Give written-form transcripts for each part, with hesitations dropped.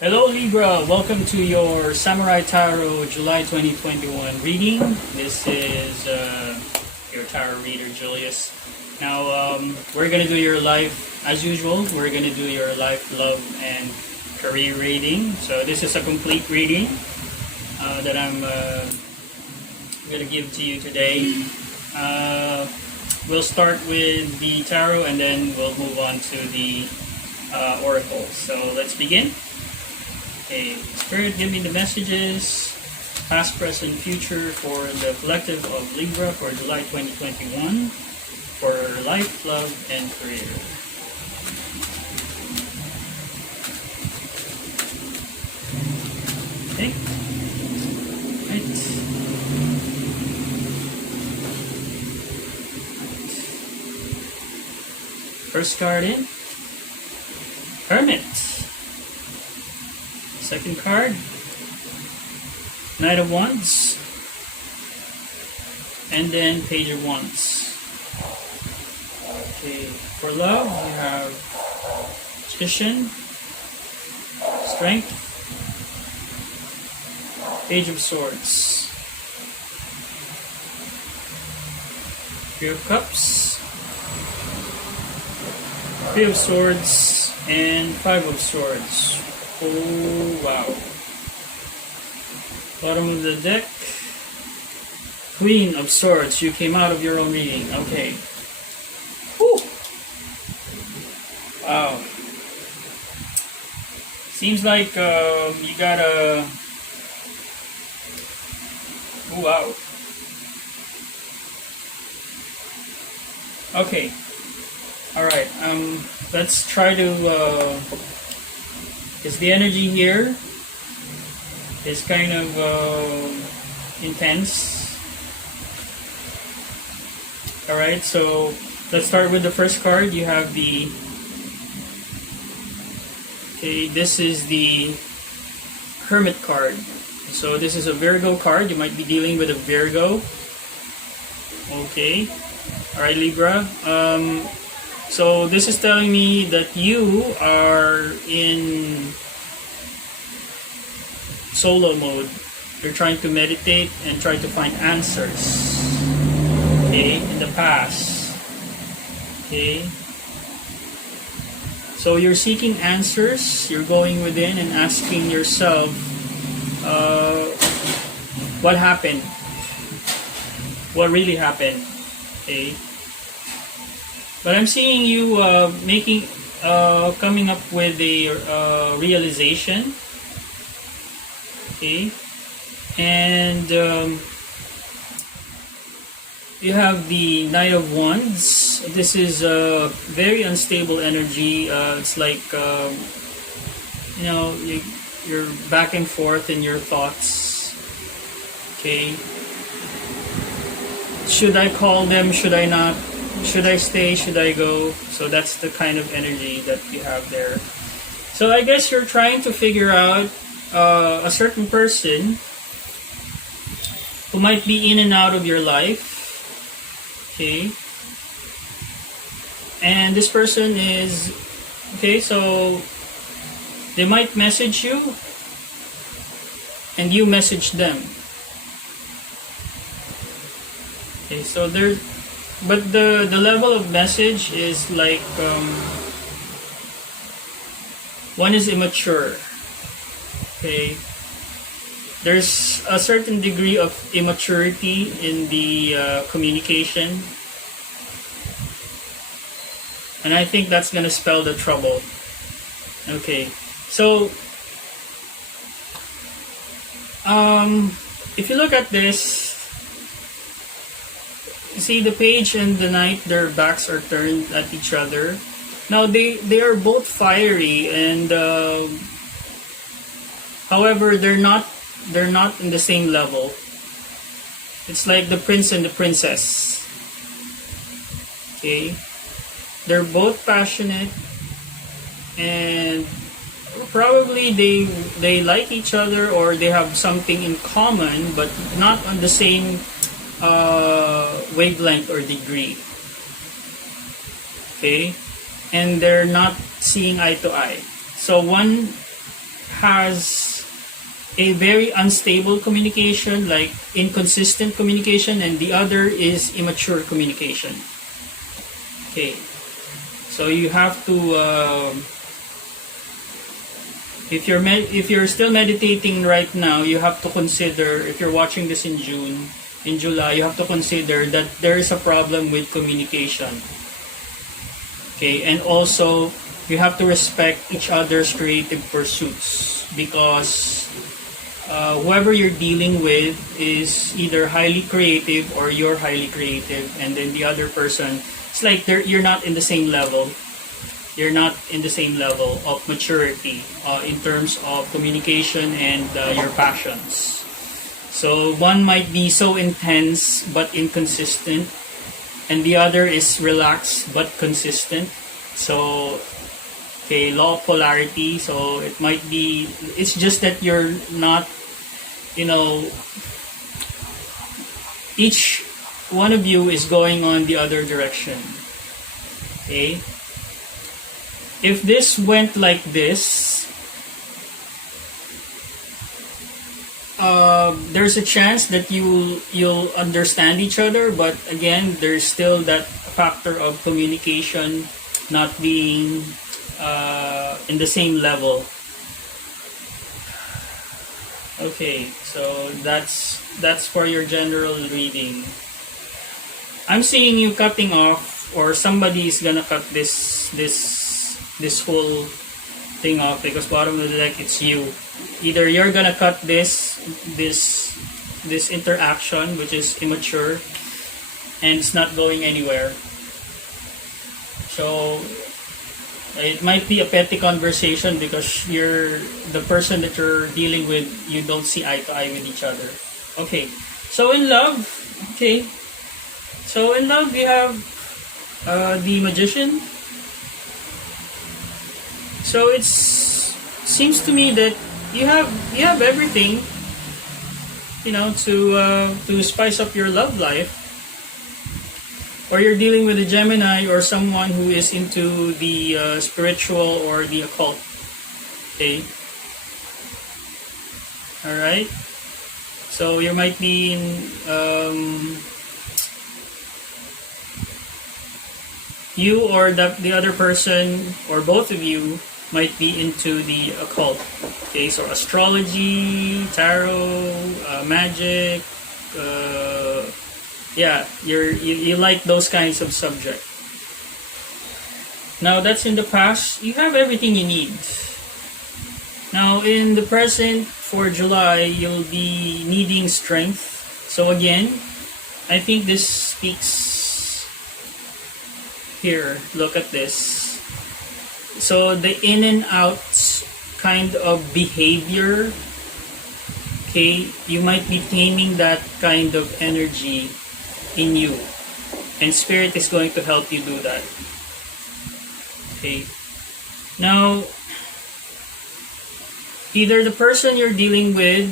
Hello Libra, welcome to your Samurai Tarot July 2021 reading. This is your tarot reader Julius. Now we're going to do your life as usual. We're going to do your life, love, and career reading. So this is a complete reading that I'm going to give to you today. We'll start with the tarot and then we'll move on to the oracle. So let's begin. Okay, Spirit, give me the messages, past, present, future for the collective of Libra for July 2021 for life, love, and career. Okay. Right. First card in. Hermit. Second card, Knight of Wands, and then Page of Wands. Okay, for love, you have Magician, Strength, Page of Swords, Three of Cups, Three of Swords, and Five of Swords. Oh, wow. Bottom of the deck. Queen of Swords. You came out of your own reading. Okay. Whew. Wow. Seems like you got a... Oh, wow. Okay. Alright. Let's try to... because the energy here is kind of intense. Alright, so let's start with the first card. You have the... Okay, this is the Hermit card. So this is a Virgo card. You might be dealing with a Virgo. Okay. Alright, Libra. So this is telling me that you are in solo mode. You're trying to meditate and try to find answers. Okay, in the past. Okay. So you're seeking answers. You're going within and asking yourself, what happened? What really happened? Okay. But I'm seeing you coming up with a realization. Okay. And you have the Knight of Wands. This is a very unstable energy. It's like, you know, you're back and forth in your thoughts. Okay. Should I call them? Should I not? Should I stay? Should I go? So that's the kind of energy that you have there. So I guess you're trying to figure out a certain person who might be in and out of your life. Okay. And this person is... Okay, so they might message you and you message them. Okay, so there's... But the level of message is like one is immature. Okay, there's a certain degree of immaturity in the communication, and I think that's gonna spell the trouble. Okay, so if you look at this. See, the page and the knight, their backs are turned at each other. Now they are both fiery, and however they're not in the same level. It's like the prince and the princess. Okay, they're both passionate, and probably they like each other or they have something in common, but not on the same wavelength or degree. Okay, and they're not seeing eye to eye. So one has a very unstable communication, like inconsistent communication, and the other is immature communication. Okay, so you have to if you're still meditating right now, you have to consider, if you're watching this in June, in July, you have to consider that there is a problem with communication. Okay, and also you have to respect each other's creative pursuits, because whoever you're dealing with is either highly creative or you're highly creative, and then the other person, it's like you're not in the same level. You're not in the same level of maturity in terms of communication and your passions. So one might be so intense but inconsistent, and the other is relaxed but consistent. So, okay, law of polarity. So it might be, it's just that you're not, each one of you is going on the other direction. Okay? If this went like this, there's a chance that you'll understand each other, but again, there's still that factor of communication not being in the same level. Okay, so that's for your general reading. I'm seeing you cutting off, or somebody is gonna cut this whole thing off, because bottom of the deck, it's you. Either you're gonna cut this interaction, which is immature, and it's not going anywhere. So it might be a petty conversation because the person that you're dealing with, you don't see eye to eye with each other. Okay, so in love, we have the Magician. So it seems to me that you have everything, to spice up your love life. Or you're dealing with a Gemini or someone who is into the spiritual or the occult. Okay. All right. So you might be in. You or the other person, or both of you, might be into the occult. Okay, so astrology, tarot, magic, you like those kinds of subject. Now that's in the past. You have everything you need. Now in the present, for July, you'll be needing strength. So again, I think this speaks. Here, look at this. So the in and out kind of behavior, okay, you might be taming that kind of energy in you, and Spirit is going to help you do that. Okay. Now, either the person you're dealing with,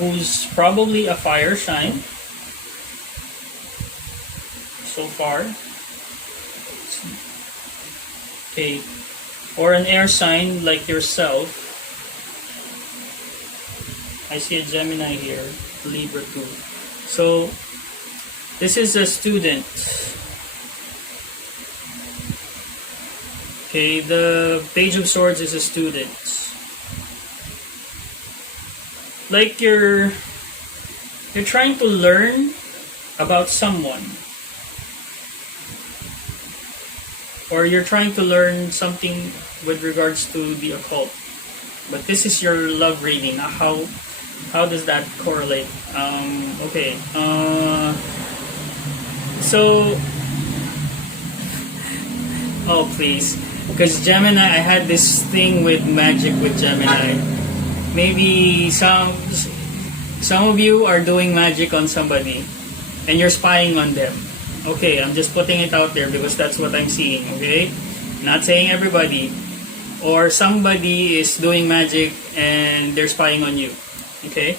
who's probably a fire sign so far, okay, or an air sign like yourself. I see a Gemini here, Libra too. So this is a student. Okay, the Page of Swords is a student. Like you're trying to learn about someone, or you're trying to learn something with regards to the occult. But this is your love reading. How does that correlate? Okay. So, oh please, because Gemini, I had this thing with magic with Gemini. Maybe some of you are doing magic on somebody, and you're spying on them. Okay, I'm just putting it out there because that's what I'm seeing. Okay, not saying everybody, or somebody is doing magic and they're spying on you. Okay.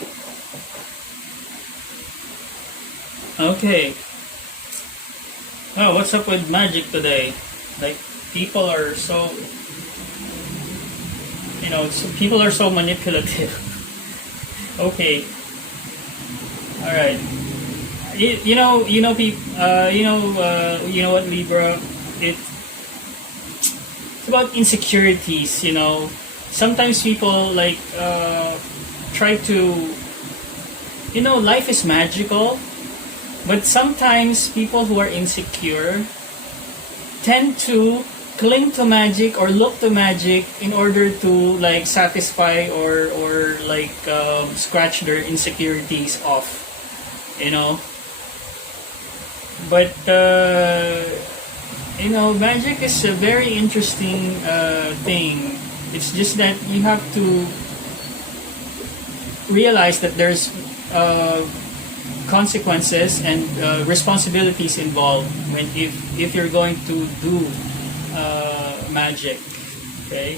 Okay. Oh, what's up with magic today? Like, people are so You know, so people are so manipulative. Okay. All right. You know, you know what, Libra? It's about insecurities. You know, sometimes people like try to. You know, life is magical, but sometimes people who are insecure tend to cling to magic or look to magic in order to like satisfy or like scratch their insecurities off, you know. But you know, magic is a very interesting thing. It's just that you have to realize that there's consequences and responsibilities involved when if you're going to do magic. Okay.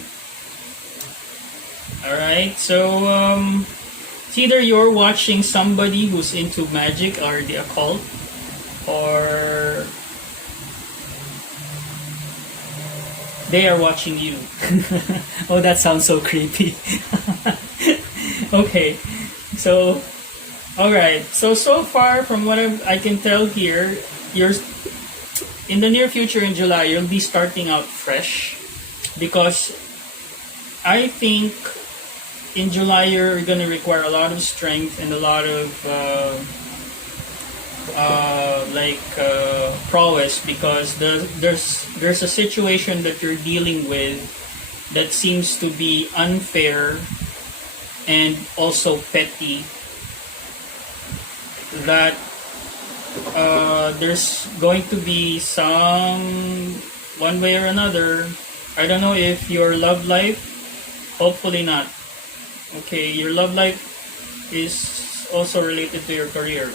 All right. So it's either you're watching somebody who's into magic or the occult, or they are watching you. Oh, that sounds so creepy. Okay. So, all right. So far from what I can tell here, you're in the near future in July, you'll be starting out fresh, because I think in July you're going to require a lot of strength and a lot of prowess, because there's a situation that you're dealing with that seems to be unfair and also petty, that there's going to be some, one way or another, I don't know if your love life, hopefully not. Okay, your love life is also related to your career.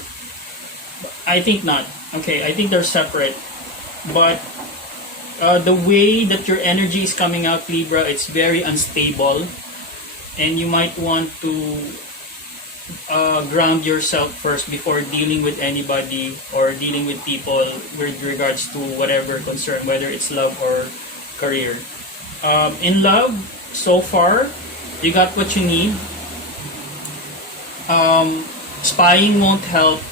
I think not. Okay, I think they're separate. But the way that your energy is coming out, Libra, it's very unstable. And you might want to ground yourself first before dealing with anybody or dealing with people with regards to whatever concern, whether it's love or career. In love, so far, you got what you need. Spying won't help.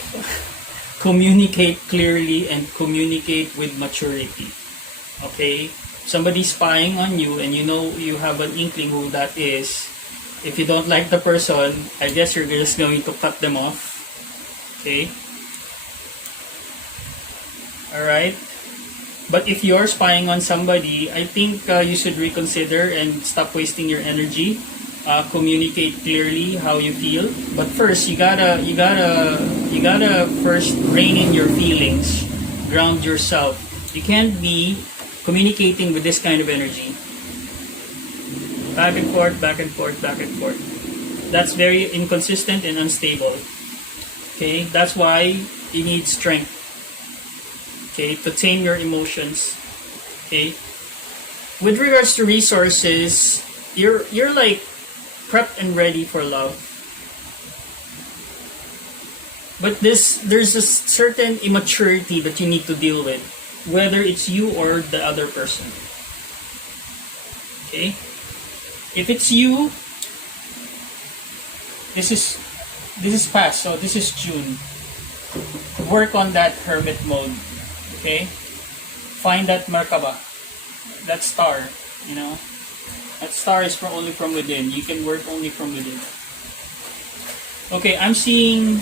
Communicate clearly and communicate with maturity. Okay? Somebody's spying on you and you know you have an inkling who that is. If you don't like the person, I guess you're just going to cut them off. Okay? Alright? But if you're spying on somebody, I think you should reconsider and stop wasting your energy. Communicate clearly how you feel. But first, you gotta first rein in your feelings. Ground yourself. You can't be communicating with this kind of energy. Back and forth, back and forth, back and forth. That's very inconsistent and unstable. Okay, that's why you need strength. Okay, to tame your emotions. Okay, with regards to resources, you're like prepped and ready for love. But there's a certain immaturity that you need to deal with, whether it's you or the other person. Okay? If it's you, this is past, so this is June. Work on that hermit mode. Okay? Find that Merkaba, that star, you know. That star is only from within. You can work only from within. Okay, I'm seeing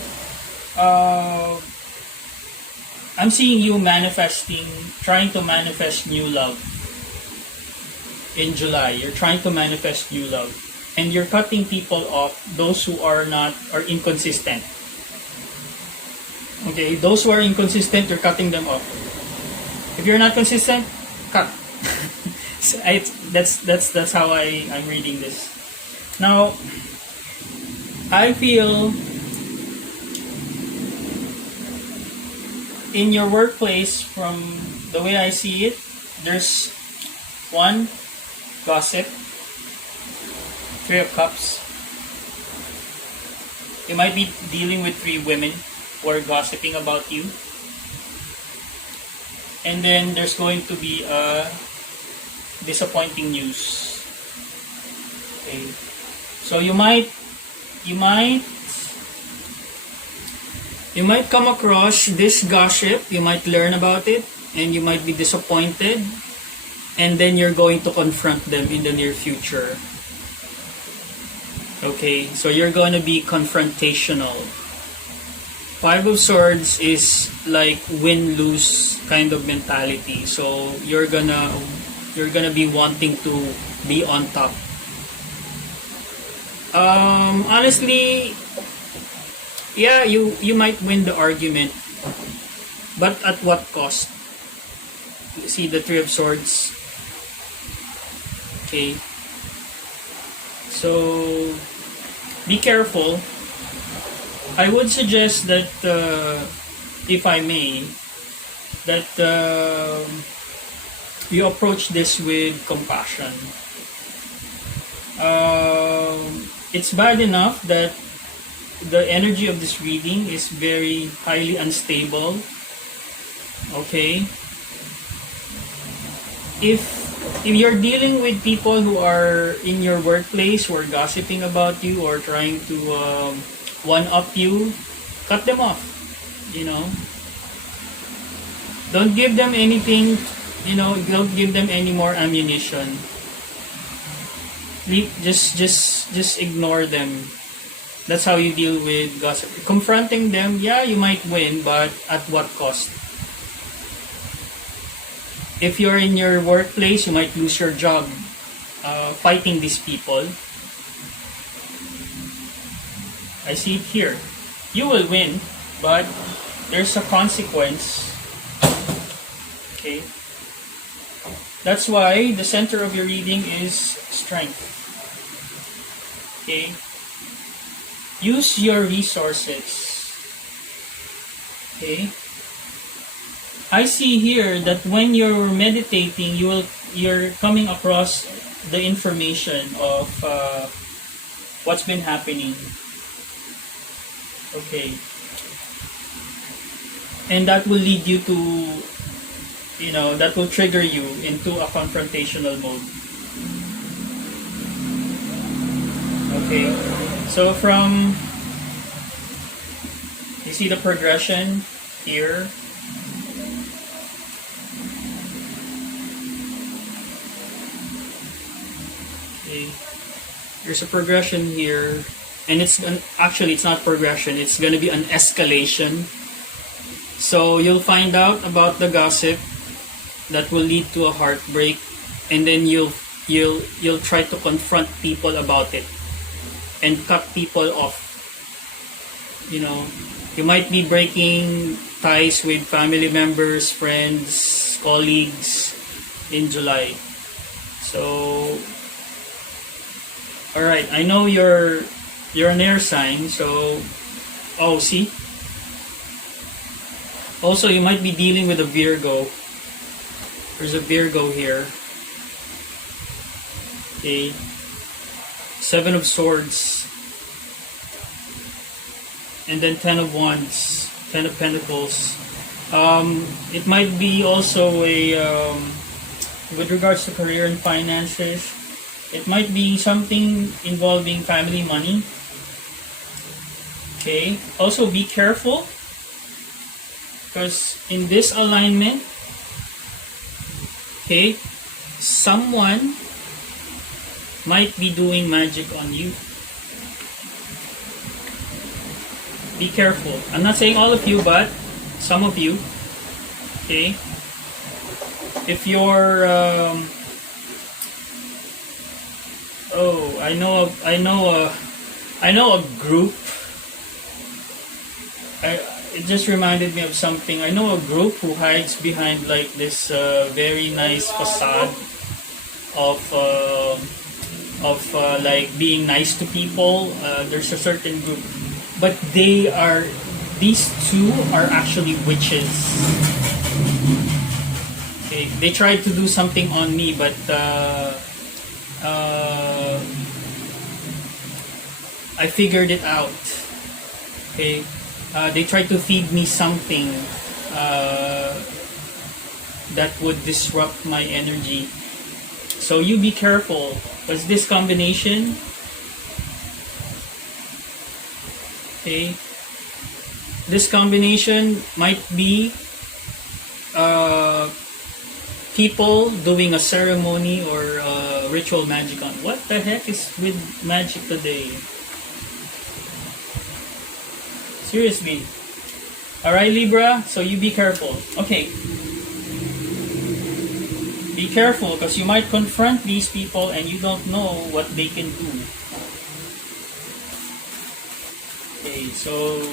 you manifesting, trying to manifest new love. In July, you're trying to manifest new love. And you're cutting people off, those who are inconsistent. Okay, those who are inconsistent, you're cutting them off. If you're not consistent, cut. So that's how I'm reading this. Now, I feel in your workplace, from the way I see it, there's one, gossip, 3 of Cups. You might be dealing with 3 women who are gossiping about you. And then there's going to be disappointing news. Okay? Okay. So you might come across this gossip, you might learn about it, and you might be disappointed, and then you're going to confront them in the near future. Okay, so you're going to be confrontational. Five of Swords is like win-lose kind of mentality. So you're gonna be wanting to be on top. Honestly, yeah, you might win the argument, but at what cost? See the Three of Swords. Okay. So be careful. I would suggest that, if I may, that you approach this with compassion. It's bad enough that the energy of this reading is very highly unstable. Okay? If you're dealing with people who are in your workplace, who are gossiping about you or trying to one-up you, cut them off. Don't give them anything. Don't give them any more ammunition. Just ignore them. That's how you deal with gossip. Confronting them, yeah, you might win, but at what cost? If you're in your workplace, you might lose your job fighting these people. I see it here. You will win, but there's a consequence. Okay? That's why the center of your reading is strength. Okay? Use your resources. Okay? I see here that when you're meditating, you're coming across the information of what's been happening. Okay. And that will lead you to, that will trigger you into a confrontational mode. Okay. So you see the progression here. Okay. There's a progression here. And it's not progression, it's going to be an escalation. So you'll find out about the gossip that will lead to a heartbreak, and then you'll try to confront people about it and cut people off. You might be breaking ties with family members, friends, colleagues in July. So, alright, I know you're an air sign, so see? Also, you might be dealing with a Virgo. There's a Virgo here. Okay. Seven of Swords. And then Ten of Wands. Ten of Pentacles. It might be also with regards to career and finances, it might be something involving family money. Okay. Also, be careful, because in this alignment, okay, someone might be doing magic on you. Be careful. I'm not saying all of you, but some of you. Okay. If you're I know a group. It just reminded me of something. I know a group who hides behind like this very nice facade of like being nice to people. There's a certain group, but these two are actually witches. Okay, they tried to do something on me, but I figured it out. Okay. They tried to feed me something that would disrupt my energy. So you be careful, because this combination Okay. This combination might be people doing a ceremony or ritual magic on. What the heck is with magic today? Seriously. Alright, Libra, so you be careful. Okay. Be careful because you might confront these people and you don't know what they can do. Okay, so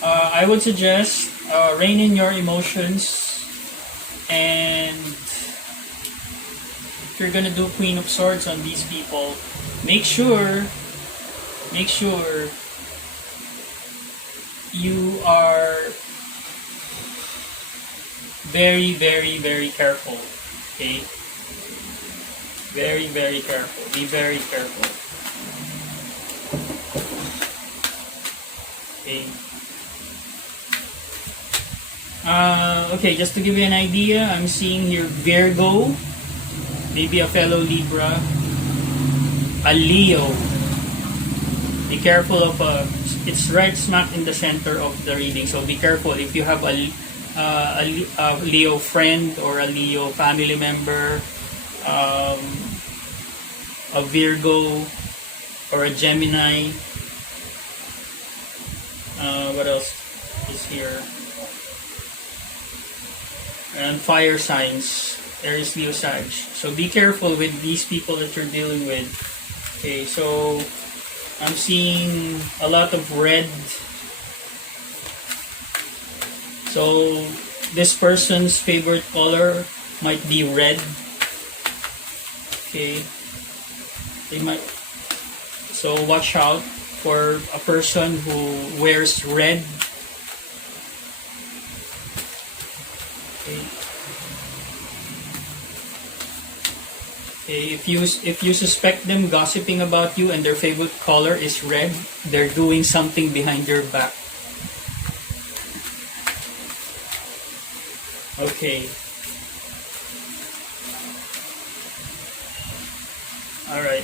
I would suggest rein in your emotions, and if you're gonna do Queen of Swords on these people, make sure you are very, very, very careful. Okay? Very, very careful. Be very careful. Okay. Okay, just to give you an idea, I'm seeing here Virgo, maybe a fellow Libra, a Leo. Be careful of it's right smack in the center of the reading, so be careful if you have a Leo friend or a Leo family member, a Virgo or a Gemini. What else is here? And fire signs, Aries, Leo, Sag. So be careful with these people that you're dealing with. Okay, so I'm seeing a lot of red. So this person's favorite color might be red. Okay, they might. So watch out for a person who wears red. Okay. Okay, if you suspect them gossiping about you and their favorite color is red, they're doing something behind your back. Okay. All right.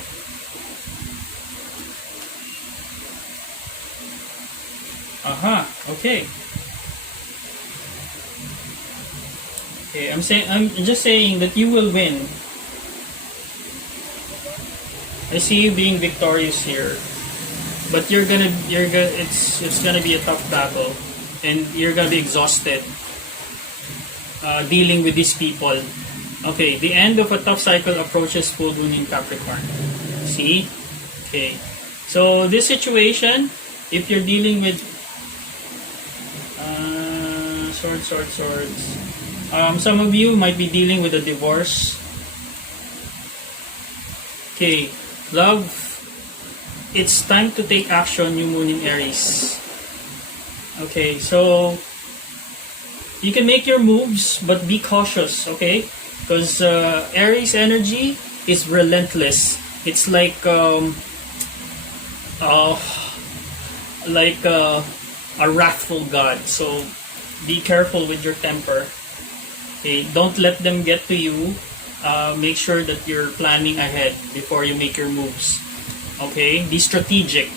Okay. Okay, I'm just saying that you will win. I see you being victorious here, but it's gonna be a tough battle, and you're gonna be exhausted dealing with these people. Okay, the end of a tough cycle approaches full moon in Capricorn. See? Okay, so this situation, if you're dealing with swords. Some of you might be dealing with a divorce. Okay, love, it's time to take action, new moon in Aries. Okay, so you can make your moves, but be cautious, okay? Because Aries energy is relentless. It's like a wrathful god. So be careful with your temper. Okay, don't let them get to you. Make sure that you're planning ahead before you make your moves. Okay, be strategic.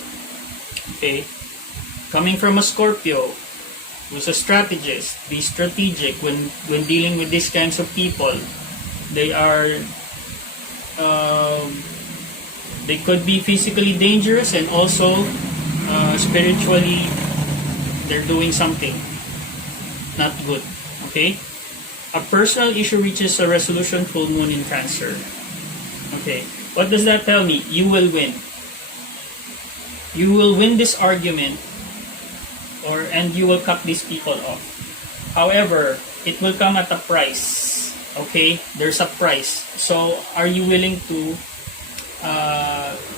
Okay, coming from a Scorpio who's a strategist, be strategic when dealing with these kinds of people. They are they could be physically dangerous, and also spiritually they're doing something not good. Okay, a personal issue reaches a resolution, full moon in Cancer. Okay, what does that tell me? You will win. You will win this argument, and you will cut these people off. However, it will come at a price. Okay, there's a price. So, are you willing to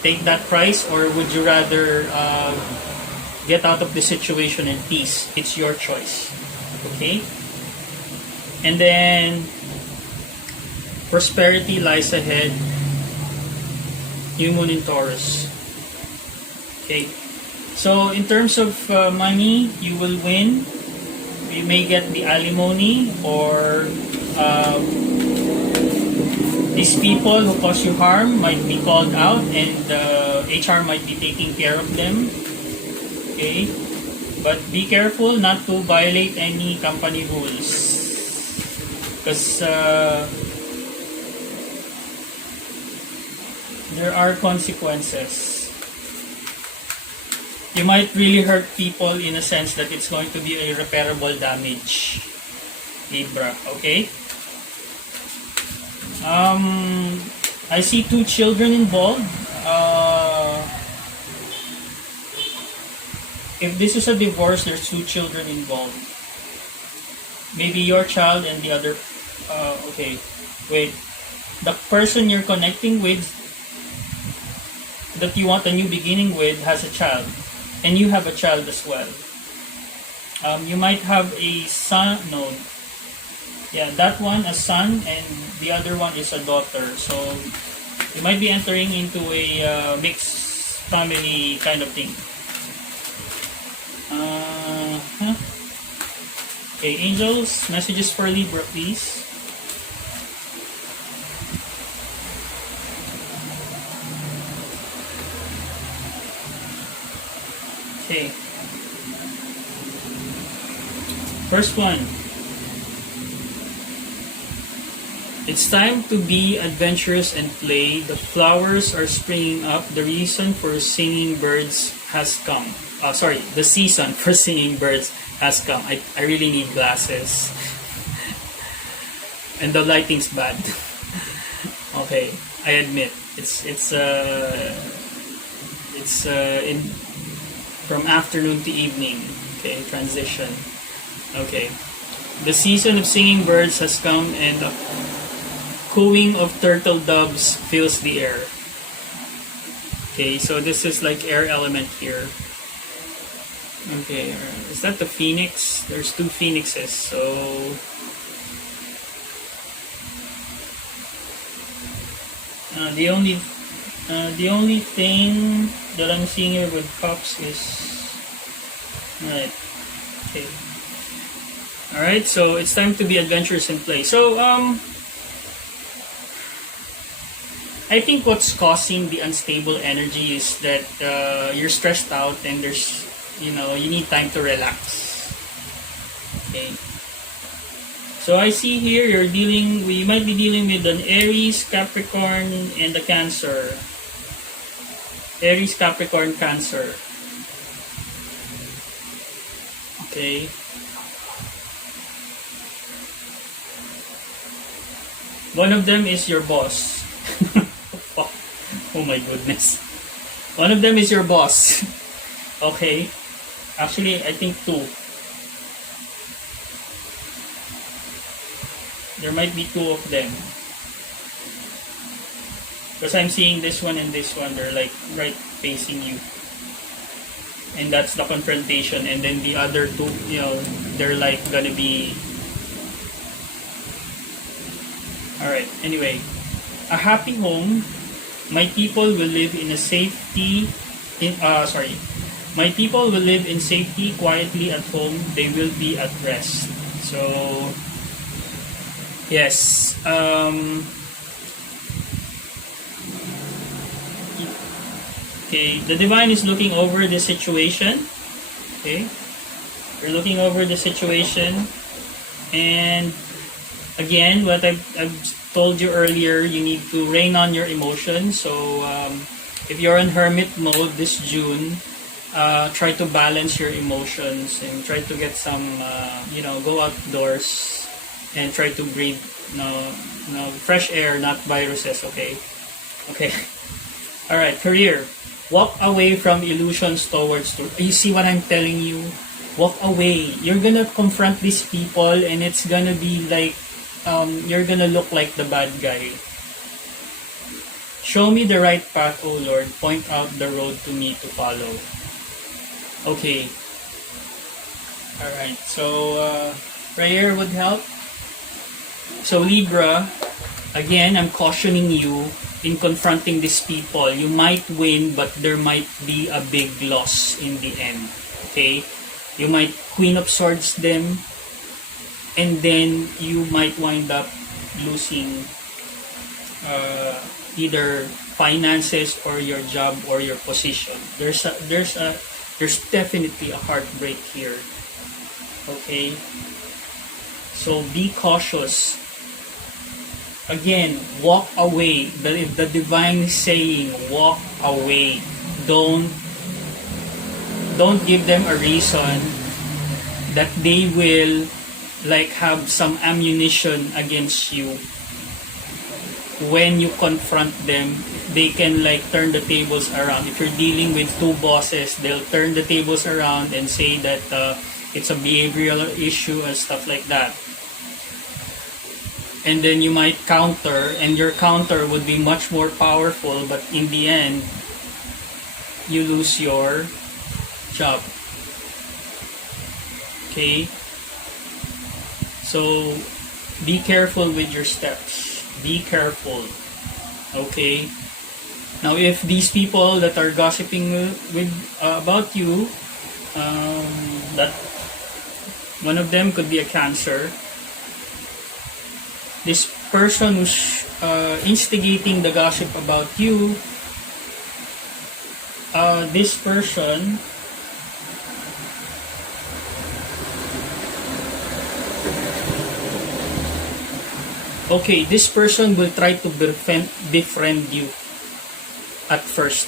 take that price, or would you rather get out of the situation in peace? It's your choice. Okay, and then prosperity lies ahead. New moon in Taurus. Okay, so in terms of money, you will win. You may get the alimony, or these people who cause you harm might be called out, and HR might be taking care of them. Okay? But be careful not to violate any company rules. Because there are consequences. You might really hurt people in a sense that it's going to be irreparable damage. Libra, okay? I see 2 children involved. If this is a divorce, there's 2 children involved. Maybe your child and the other. Okay, wait. The person you're connecting with, that you want a new beginning with, has a child, and you have a child as well. You might have a son. No, yeah, that one a son, and the other one is a daughter. So you might be entering into a mixed family kind of thing. Okay, angels, messages for Libra, please. Okay. First one. It's time to be adventurous and play. The flowers are springing up. The reason for singing birds has come. The season for singing birds has come. I really need glasses. And the lighting's bad. Okay, I admit. It's in from afternoon to evening. Okay, transition. Okay. The season of singing birds has come, and the cooing of turtle doves fills the air. Okay, so this is like air element here. Okay, is that the phoenix? There's 2 phoenixes, so the only thing that I'm seeing here with cups is right. Okay. All right, so it's time to be adventurous and play. So I think what's causing the unstable energy is that you're stressed out and there's, you need time to relax. Okay. So I see here we might be dealing with an Aries, Capricorn, and a Cancer. Aries, Capricorn, Cancer. Okay. One of them is your boss. Oh my goodness. One of them is your boss. Okay. Actually, I think 2. There might be 2 of them. Because I'm seeing this one and this one. They're like right facing you. And that's the confrontation. And then the other 2, they're like gonna be... Alright, anyway. A happy home. My people will live in safety, My people will live in safety, quietly at home. They will be at rest. So, yes. Okay, the divine is looking over the situation. Okay, we're looking over the situation, and again, what I've told you earlier, you need to rein on your emotions. So if you're in hermit mode this June, try to balance your emotions and try to get some, go outdoors and try to breathe, fresh air, not viruses. Okay. All right, career. Walk away from illusions towards truth. You see what I'm telling you? Walk away. You're gonna confront these people, and it's gonna be like you're gonna look like the bad guy. Show me the right path, O Lord. Point out the road to me to follow. Okay. Alright, so prayer would help. So Libra, again, I'm cautioning you in confronting these people. You might win, but there might be a big loss in the end. Okay? You might Queen of Swords them, and then you might wind up losing either finances or your job or your position. There's a There's definitely a heartbreak here. Okay? So be cautious. Again, walk away. The divine is saying, walk away. Don't give them a reason that they will like have some ammunition against you. When you confront them, they can like turn the tables around. If you're dealing with two bosses, they'll turn the tables around and say that it's a behavioral issue and stuff like that. And then you might counter, and your counter would be much more powerful, but in the end, you lose your job. Okay? So, be careful with your steps. Be careful. Okay? Now, if these people that are gossiping about you, that one of them could be a Cancer. This person who's instigating the gossip about you, this person this person will try to befriend you at first.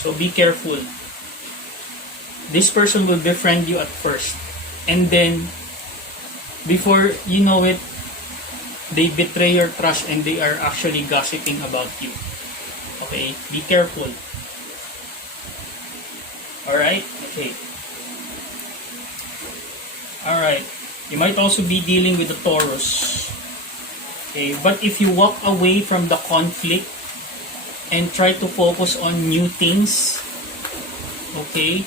So be careful. This person will befriend you at first. And then, before you know it, they betray your trust and they are actually gossiping about you. Okay? Be careful. Alright? Okay. Alright. You might also be dealing with the Taurus. Okay? But if you walk away from the conflict and try to focus on new things, okay?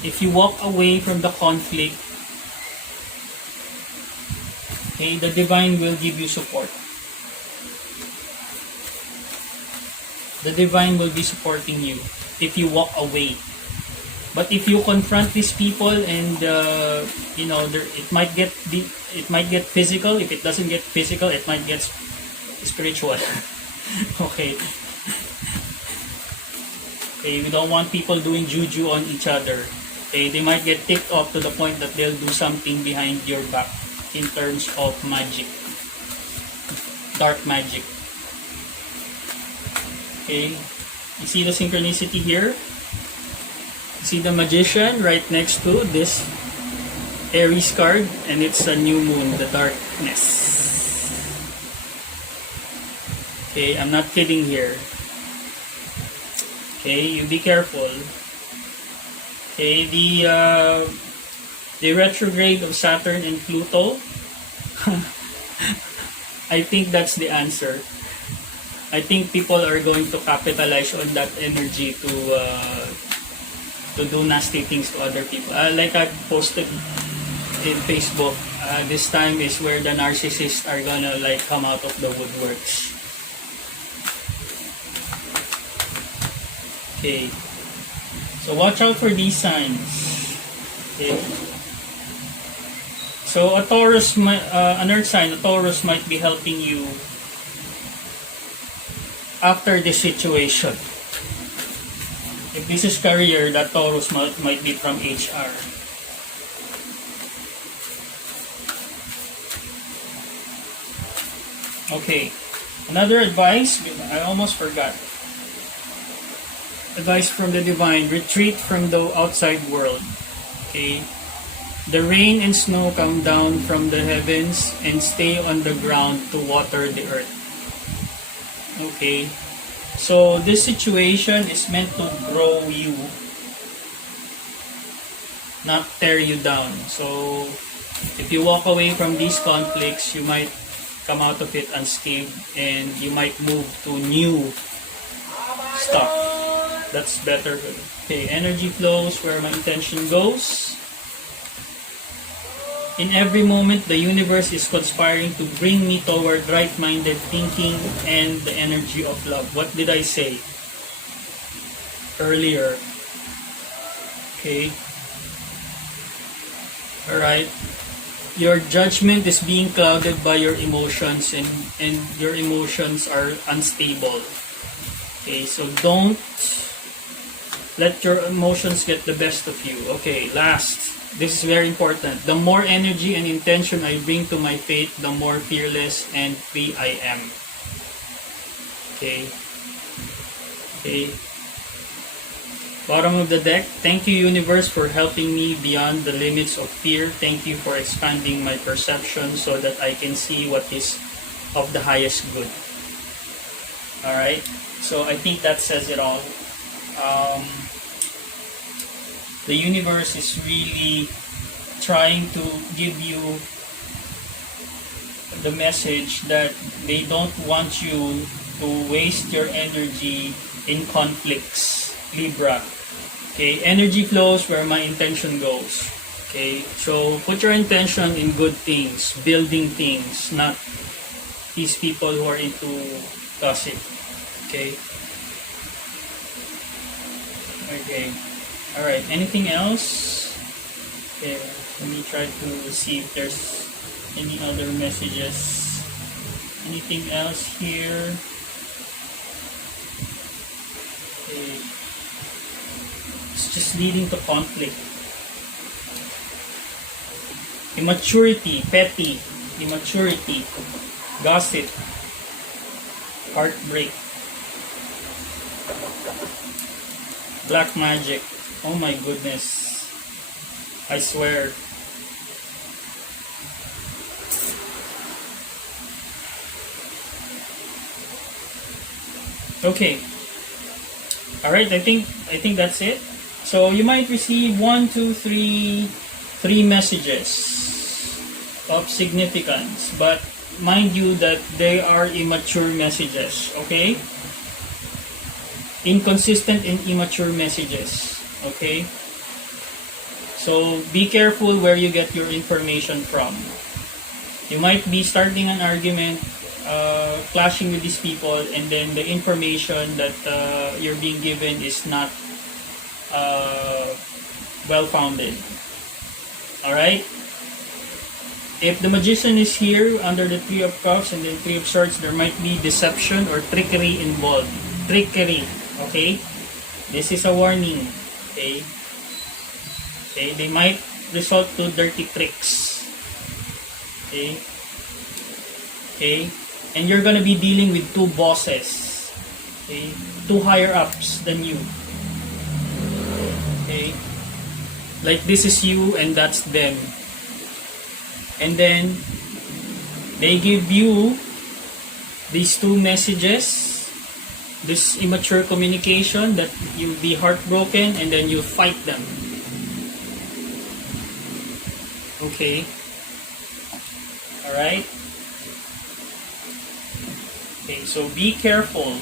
If you walk away from the conflict, okay, the divine will give you support. The divine will be supporting you if you walk away. But if you confront these people and it might get physical. If it doesn't get physical, it might get spiritual. Okay. Okay, we don't want people doing juju on each other. Okay, they might get ticked off to the point that they'll do something behind your back in terms of magic. Dark magic. Okay, you see the synchronicity here? You see the Magician right next to this Aries card, and it's a new moon, the darkness. Okay, I'm not kidding here. Okay, you be careful. Okay, the retrograde of Saturn and Pluto, I think that's the answer. I think people are going to capitalize on that energy to do nasty things to other people. Like I posted in Facebook, this time is where the narcissists are gonna like come out of the woodworks. Okay, so watch out for these signs. Okay, so a Taurus, an earth sign, a Taurus might be helping you after this situation. If this is career, that Taurus might be from HR. Okay, another advice, I almost forgot. Advice from the divine: retreat from the outside world. Okay, the rain and snow come down from the heavens and stay on the ground to water the earth. Okay, so this situation is meant to grow you, not tear you down. So if you walk away from these conflicts, you might come out of it unscathed and you might move to new stuff. That's better. Okay, energy flows where my intention goes. In every moment, the universe is conspiring to bring me toward right-minded thinking and the energy of love. What did I say earlier? Okay. Alright. Your judgment is being clouded by your emotions, and your emotions are unstable. Okay, so don't Let your emotions get the best of you. Okay, last. This is very important. The more energy and intention I bring to my fate, the more fearless and free I am. Okay. Okay. Bottom of the deck. Thank you, universe, for helping me beyond the limits of fear. Thank you for expanding my perception so that I can see what is of the highest good. Alright. So I think that says it all. The universe is really trying to give you the message that they don't want you to waste your energy in conflicts, Libra. Okay, energy flows where my intention goes. Okay, so put your intention in good things, building things, not these people who are into gossip. Okay. Okay. Alright, anything else? Okay, let me try to see if there's any other messages. Anything else here? Okay. It's just leading to conflict. Immaturity, petty, immaturity, gossip, heartbreak, black magic. Oh my goodness. I swear. Okay. Alright, I think that's it. So you might receive 3 messages of significance, but mind you that they are immature messages, okay? Inconsistent and immature messages. Okay? So, be careful where you get your information from. You might be starting an argument, clashing with these people, and then the information that you're being given is not well-founded. Alright? If the magician is here under the 3 of Cups and then 3 of Swords, there might be deception or trickery involved. Trickery. Okay? This is a warning. Okay? Okay? They might resort to dirty tricks. Okay? Okay? And you're gonna be dealing with 2 bosses. Okay? 2 higher ups than you. Okay? Like this is you and that's them. And then they give you these 2 messages. This immature communication that you'll be heartbroken and then you fight them. Okay? Alright? Okay, so be careful.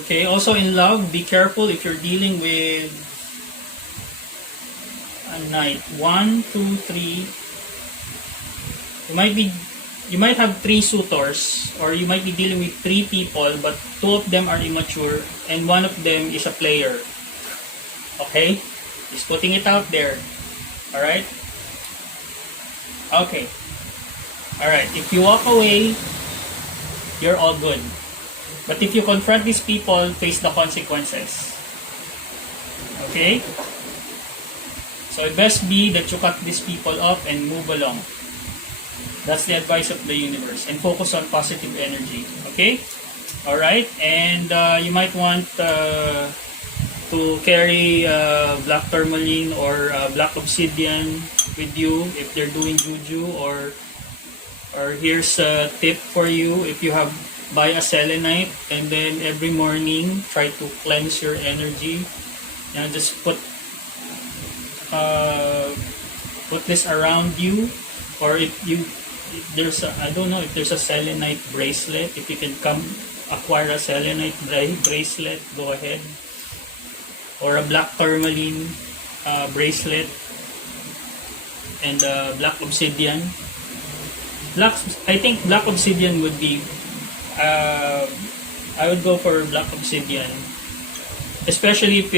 Okay, also in love, be careful if you're dealing with a knight. 1, 2, 3. You might have 3 suitors, or you might be dealing with 3 people, but 2 of them are immature, and 1 of them is a player. Okay? Just putting it out there. Alright? Okay. Alright, if you walk away, you're all good. But if you confront these people, face the consequences. Okay? So it best be that you cut these people off and move along. That's the advice of the universe. And focus on positive energy. Okay? Alright? And you might want to carry black tourmaline or black obsidian with you if they're doing juju. Or here's a tip for you. If you have, buy a selenite and then every morning try to cleanse your energy. Now just put this around you. Or if there's a, I don't know if there's a selenite bracelet. If you can come acquire a selenite bracelet, go ahead. Or a black tourmaline bracelet and black obsidian. I think black obsidian would be. I would go for black obsidian, especially if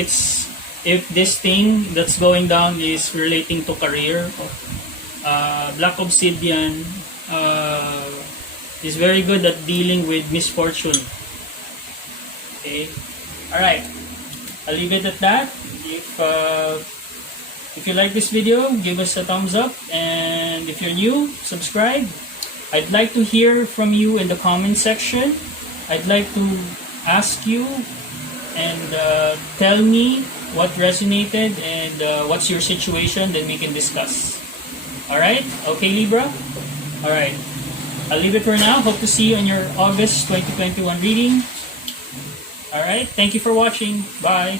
this thing that's going down is relating to career. Black obsidian is very good at dealing with misfortune. Okay. All right. I'll leave it at that. If you like this video, give us a thumbs up, and if you're new, subscribe. I'd like to hear from you in the comment section. I'd like to ask you and tell me what resonated and what's your situation, then we can discuss. Alright? Okay, Libra? Alright. I'll leave it for now. Hope to see you on your August 2021 reading. Alright, thank you for watching. Bye.